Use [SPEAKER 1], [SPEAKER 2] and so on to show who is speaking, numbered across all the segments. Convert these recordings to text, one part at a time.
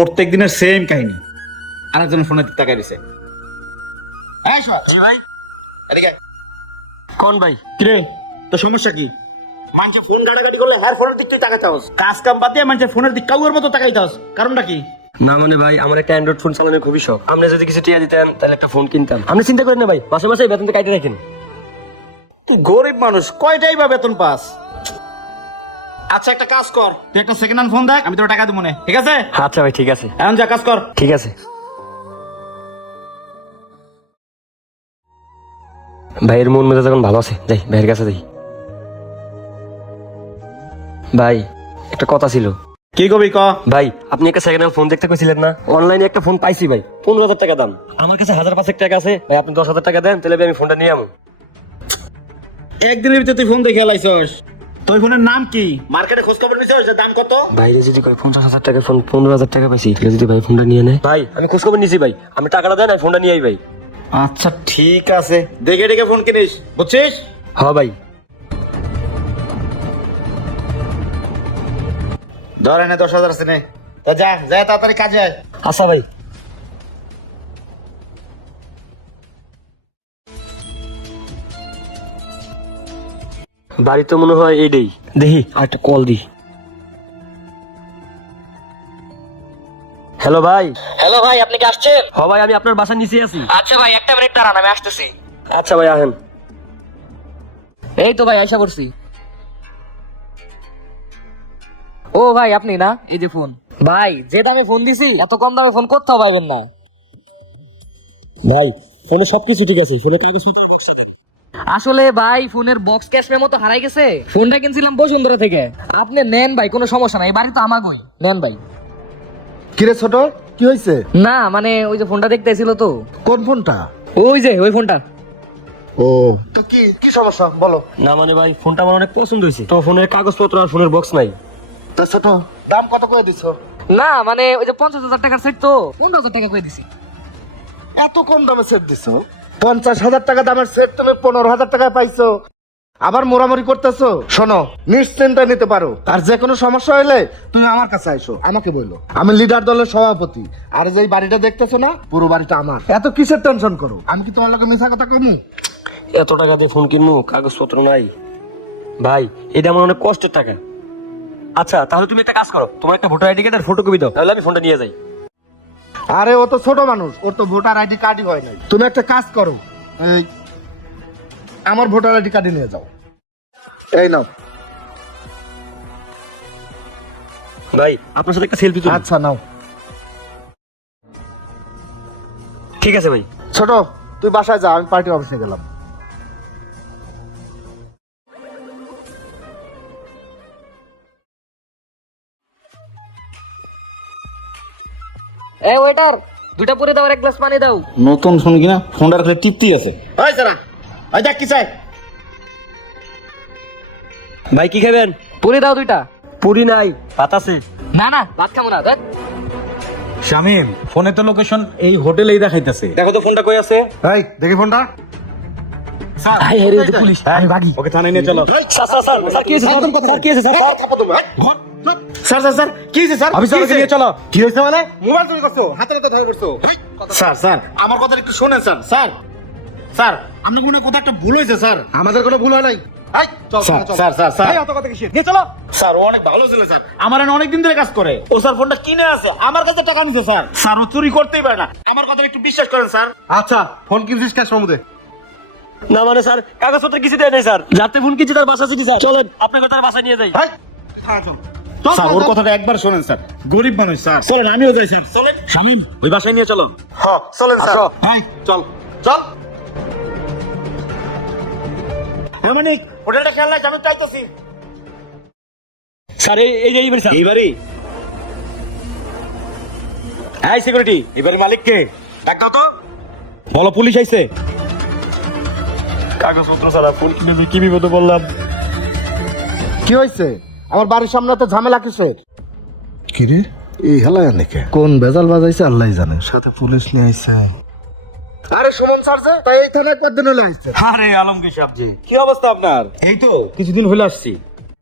[SPEAKER 1] প্রত্যেক দিনের সেম কাহিনী আরেকজন দিকে তাকাই দিছে এই
[SPEAKER 2] ভাই।
[SPEAKER 1] এদিকে
[SPEAKER 2] কোন ভাই?
[SPEAKER 1] কিরে তোর সমস্যা কি? মানুষে ফোন গাড়াগাড়ি করলে হ্যার ফোনের দিক তুই তাকাতে হস কাজ কাম বাদ দিয়ে মানুষের ফোনের দিক কাউয়ের মতো তাকাইতে হস কারণটা কি?
[SPEAKER 2] না মানে ভাই আমার একটা অ্যান্ড্রয়েড ফোন চালানোর খুবই শখ। আপনি যদি কিছু টিয়া দিতেন তাহলে একটা ফোন কিনতাম। আপনি চিন্তা করেন না ভাই মাসে মাসে বেতনটা কাটে রাখেন।
[SPEAKER 1] তুই গরিব মানুষ কয়টাই বা বেতন পাস? আচ্ছা একটা কাজ কর। তুই একটা সেকেন্ড হ্যান্ড ফোন দেখ আমি তোর টাকা দেবো না। ঠিক আছে?
[SPEAKER 2] আচ্ছা ভাই ঠিক আছে।
[SPEAKER 1] এখন যা কাজ কর।
[SPEAKER 2] ঠিক আছে। ভাইয়ের মন মেজাজ এখন ভালো আছে? যাই ভাইয়ের কাছে যাই। ভাই একটা কথা ছিল।
[SPEAKER 1] কি কবি ক?
[SPEAKER 2] ভাই আপনি একটা সেকেন্ড হ্যান্ড ফোন দেখতে কইছিলেন না? অনলাইনে একটা ফোন পাইছি ভাই পনেরো হাজার টাকা দাম। আমার কাছে হাজার পাঁচেক টাকা আছে। ভাই আপনি দশ হাজার টাকা দেন তাহলে আমি ফোনটা নিয়ে আমো।
[SPEAKER 1] একদিনের ভিতরে তুই ফোন দেখে লাইছস। তোর ফোনের নাম কি? মার্কেটে খোঁজ খবর নিছিস? যে দাম কত?
[SPEAKER 2] বাইরে যদি কয় পঞ্চাশ হাজার টাকা ফোন পনেরো হাজার টাকা পাইছি তাহলে যদি ভাই ফোনটা নিয়ে নেয় ভাই আমি খোঁজ খবর নিছি ভাই। আমি টাকাটা দেন আমি ফোনটা নিয়ে আই ভাই।
[SPEAKER 1] আচ্ছা ঠিক আছে। দেখে দেখে ফোন কিনিস। বুঝছিস?
[SPEAKER 2] হ্যাঁ ভাই।
[SPEAKER 1] ধর এনে দশ হাজার আছে নে। তা যা যা তাড়াতাড়ি কাজে আয়।
[SPEAKER 2] আচ্ছা ভাই। বাড়ি তো মনে হয় এইটাই দেখি আর একটা কল দি হ্যালো ভাই।
[SPEAKER 3] হ্যালো ভাই আপনি কি আসছেন?
[SPEAKER 2] হ ভাই আমি আপনার বাসার নিচে আছি।
[SPEAKER 3] আচ্ছা ভাই একটা মিনিট দাঁড়ান আমি আসতেছি।
[SPEAKER 2] আচ্ছা ভাই আহেন।
[SPEAKER 3] এই তো ভাই আয়সা করছি ও ভাই আপনি না? এই যে ফোন ভাই যে দামে ফোন দিছি এত কম দামে ফোন কোথাও পাইবেন না।
[SPEAKER 2] ভাই ফোনে সবকিছু ঠিক আছে ফোনে কাগজপত্র বক্সা
[SPEAKER 3] আসলে ভাই ফোনের বক্স ক্যাশ মেমো তো হারাই গেছে। ফোনটা কিনছিলাম বসুন্ধরা থেকে। আপনি নেন ভাই কোনো সমস্যা নাই। বাড়ি তো আমার বই নেন ভাই।
[SPEAKER 4] কিরে ছোট কি হয়েছে
[SPEAKER 3] না মানে ওই যে ফোনটা দেখতে ছিল তো।
[SPEAKER 4] কোন ফোনটা?
[SPEAKER 3] ওই যে ওই ফোনটা।
[SPEAKER 4] ও। তো কি কি সমস্যা? বলো।
[SPEAKER 2] না মানে ভাই ফোনটা আমার অনেক পছন্দ হয়েছে তো ফোনের কাগজপত্র আর ফোনের বক্স নাই।
[SPEAKER 4] তো ছোট দাম কত করে দিছ?
[SPEAKER 3] না মানে ওই যে পঞ্চাশ হাজার টাকার সেট তো। পনেরো হাজার টাকা করে দিছি।
[SPEAKER 4] এত কম দামে সেট দিছ? পঞ্চাশ হাজার টাকা দামের সেট তুমি পনেরো হাজার টাকায় পাইছো। আবার মোরামরি করতেছো? শোনো, নিশ্চিন্তে নিতে পারো। আর যে কোনো সমস্যা হলে তুমি আমার কাছে আইসো, আমাকে বলল আমি লিডার দলের সভাপতি। আর যে বাড়িটা দেখতেছো না, পুরো বাড়িটা আমার। এত কিসের টেনশন করো? আমি কি তোমার লোকে মিথ্যা কথা কমু?
[SPEAKER 2] এত টাকা দিয়ে ফোন কিনবো কাগজপত্র নাই। ভাই, এটা আমার অনেক কষ্টের টাকা। আচ্ছা তাহলে তুমি একটা কাজ করো। তোমার একটা ভোটার আইডি কার্ড আর ফটোকপি দাও। তাহলে আমি ফোনটা নিয়ে যাই।
[SPEAKER 4] আরে ও তো ছোট মানুষ। ওর তো ভোটার আইডি কার্ডই হয় নাই। তুমি একটা কাজ করো এই আমার ভোটার আইডি কার্ডই নিয়ে যাও। এই নাও।
[SPEAKER 2] ভাই আপনার সাথে একটা সেলফি তুলি।
[SPEAKER 4] আচ্ছা নাও।
[SPEAKER 2] ঠিক আছে ভাই।
[SPEAKER 4] ছোট তুই বাসায় যা আমি পার্টির অফিসে গেলাম।
[SPEAKER 3] এই ওয়েটার দুইটা পরে দাও আর এক গ্লাস পানি দাও
[SPEAKER 1] নতুন ফোন কিনা ফোনটা রাখলে টিপতি আছে ওই সারা ওই দেখ কি চাই
[SPEAKER 2] ভাই কি খাবেন
[SPEAKER 3] পুরি দাও দুইটা
[SPEAKER 2] পুরি নাই ভাত আছে
[SPEAKER 3] না না ভাত খাব না দেখ
[SPEAKER 1] শামিম ফোনে তো লোকেশন এই হোটেলেই দেখাইতেছে
[SPEAKER 2] দেখো তো ফোনটা কই আছে
[SPEAKER 4] এই দেখি ফোনটা
[SPEAKER 1] স্যার
[SPEAKER 3] আই হেরে তো পুলিশ আমি ভাগি
[SPEAKER 1] ওকে থানায় নিয়ে চলো
[SPEAKER 2] স্যার স্যার স্যার স্যার কি হয়েছে স্যার কি হয়েছে স্যার
[SPEAKER 1] স্যার স্যার স্যার কি হয়েছে স্যার?
[SPEAKER 4] অফিসে নিয়ে চলো।
[SPEAKER 1] কি হয়েছে মানে? মোবাইল চুরি করছ হাতে হাতে ধরে করছ স্যার স্যার। আমার কথা একটু শোনেন স্যার। স্যার স্যার আপনার মনে কোথাও একটা ভুল হয়েছে স্যার।
[SPEAKER 4] আমাদের কোনো ভুল হয় নাই। এই, চল,
[SPEAKER 1] স্যার
[SPEAKER 4] চল।
[SPEAKER 1] Sir sir sir.
[SPEAKER 4] এই, অত কথা চলো।
[SPEAKER 1] স্যার অনেক ভালো ছিল স্যার। আমার অনেক দিন ধরে কাজ করে। ও স্যার ফোনটা কিনে আছে। আমার কাছে টাকা নিছে স্যার। স্যার ও চুরি করতেই পারে না। আমার কথা একটু বিশ্বাস করেন স্যার।
[SPEAKER 4] আচ্ছা ফোন কিনছিস ক্যাশ সমুদে
[SPEAKER 2] না মানে স্যার কাগজপত্র কিছু দেয় নাই স্যার। যাতে ফোন কিনছি তার বাসা চিঠি স্যার। চলেন আপনাকে তার বাসায় নিয়ে যাই।
[SPEAKER 4] হ্যাঁ, চল।
[SPEAKER 1] স্যার ওর কথাটা একবার শোনেন স্যার। গরিব মানুষ স্যার। চলেন আমিও যাই স্যার। চলেন। শামিম ওই বাসায় নিয়ে চলো
[SPEAKER 4] হ্যাঁ, চলেন স্যার।
[SPEAKER 2] আসো।
[SPEAKER 1] হাই
[SPEAKER 4] চল। চল।
[SPEAKER 1] হ্যাঁ মানে হোটেলটা খেয়াল নাই আমি চাইতেছি
[SPEAKER 2] স্যার এই এই যে এই বাড়ি স্যার।
[SPEAKER 1] এইবারই হ্যাঁ সিকিউরিটি এবারে মালিক কে? ডাক দাও তো। বলো পুলিশ আইছে।
[SPEAKER 2] কাগজপত্র ছাড়া ফোন কিনে কি বিপদে বললাম
[SPEAKER 4] কি হয়েছে আমার বাড়ির সামনে তো ঝামেলা কিসের? কি রে এই হেলা নাকি কোন বেজাল বাজাইছে আল্লাহ জানে সাথে পুলিশ নিয়ে আইছে। আরে সুমন স্যার যে তাই এই থানায় কত দিন হলে আসছে
[SPEAKER 1] আরে আলমগীর সাহেব জি কি অবস্থা আপনার? এই তো কিছুদিন হলে আসছি।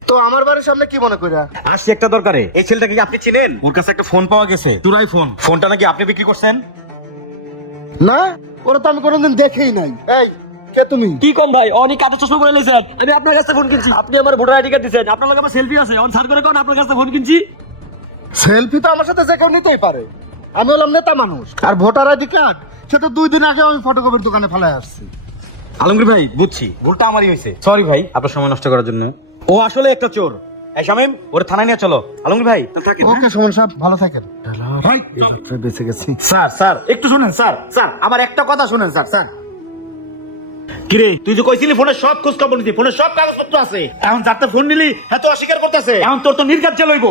[SPEAKER 4] তো আমার বাড়ির সামনে কি মনে করিয়া
[SPEAKER 1] আসছি একটা দরকারে এই ছেলেটাকে কি আপনি চিনেন? ওর কাছে একটা ফোন পাওয়া গেছে। চুরাই ফোন। ফোনটা নাকি আপনি বিক্রি করছেন?
[SPEAKER 4] না ওরা তো আমি কোনোদিন দেখেই নাই। এই কে তুমি?
[SPEAKER 2] কি কম ভাই? অনেক কাটা চশমা পরে লেছেন আমি আপনার কাছে ফোন কিনছি। আপনি আমার ভোটার আইডি কার্ড দিচ্ছেন আপনার লগে আমার সেলফি আছে। অন সার করে কোন আপনার কাছে ফোন কিনছি?
[SPEAKER 4] সেলফি তো আমার সাথে যে কেউ নিতেই পারে। আমি হলাম নেতা মানুষ। আর ভোটার আইডি কার্ড সেটা দুই দিন আগে আমি ফটোকপির দোকানে ফেলে আসছি।
[SPEAKER 1] আলমগীর ভাই বুঝছি। ভুলটা আমারই হয়েছে। সরি ভাই আপনার সময় নষ্ট করার জন্য। ও আসলে একটা চোর। এই শামিম ওর থানায় নিয়ে চলো। আলমগীর ভাই থাকেন, হ্যাঁ?
[SPEAKER 4] ওকে সুমন সাহেব ভালো থাকেন।
[SPEAKER 1] ভাই
[SPEAKER 4] বেঁচে গেছি।
[SPEAKER 1] স্যার স্যার একটু শুনেন স্যার স্যার আমার একটা কথা শুনেন স্যার স্যার। কিরে, তুই যে কইছিলি ফোনের সব খোঁজ খবর নিতি, ফোনের সব কাগজপত্র আছে। এখন যাতে ফোন নিলি হ্যাঁ তো অস্বীকার করতেছে। এখন তোর তো নির্গাত জেল হইব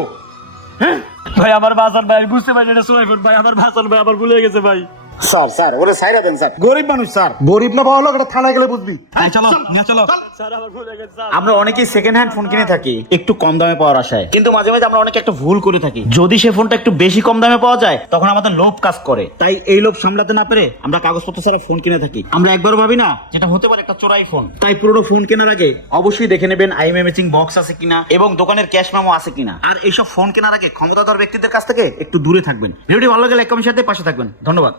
[SPEAKER 1] হ্যাঁ?
[SPEAKER 2] ভাই, আমার বাসার ভাই, বুঝতে পারি এটা সোনাই ফোন ভাই, আমার বাজার ভাই আবার ভুলে গেছে ভাই।
[SPEAKER 1] স্যার স্যার ওরে সাইরা দেন স্যার। গরিব মানুষ স্যার।
[SPEAKER 4] গরিব না পাওয়া লোক এটা থানায় গেলে বুঝবি।
[SPEAKER 1] চলো নিয়ে চলো।
[SPEAKER 2] স্যার আমার ভুলে গেছে স্যার।
[SPEAKER 1] আমরা অনেকেই সেকেন্ড হ্যান্ড ফোন কিনে থাকি একটু কম দামে পাওয়ার আশায়। কিন্তু মাঝে মাঝে আমরা অনেকে একটা ভুল করে থাকি। যদি সে ফোনটা একটু বেশি কম দামে পাওয়া যায় তখন আমাদের লোভ কাজ করে। তাই এই লোভ সামলাতে না পেরে আমরা কাগজপত্র ছাড়া ফোন কিনে থাকি। আমরা একবারও ভাবি না যেটা হতে পারে একটা চোরাই ফোন তাই পুরোনো ফোন কেনার আগে অবশ্যই দেখে নেবেন আইএমএ ম্যাচিং বক্স আছে কিনা এবং দোকানের ক্যাশ মেমো আছে কিনা। আর এইসব ফোন কেনার আগে ক্ষমতাধর ব্যক্তিদের কাছ থেকে একটু দূরে থাকবেন। ভিডিওটি ভালো লাগলে এক কমেন্ট সাথে পাশে থাকবেন। ধন্যবাদ।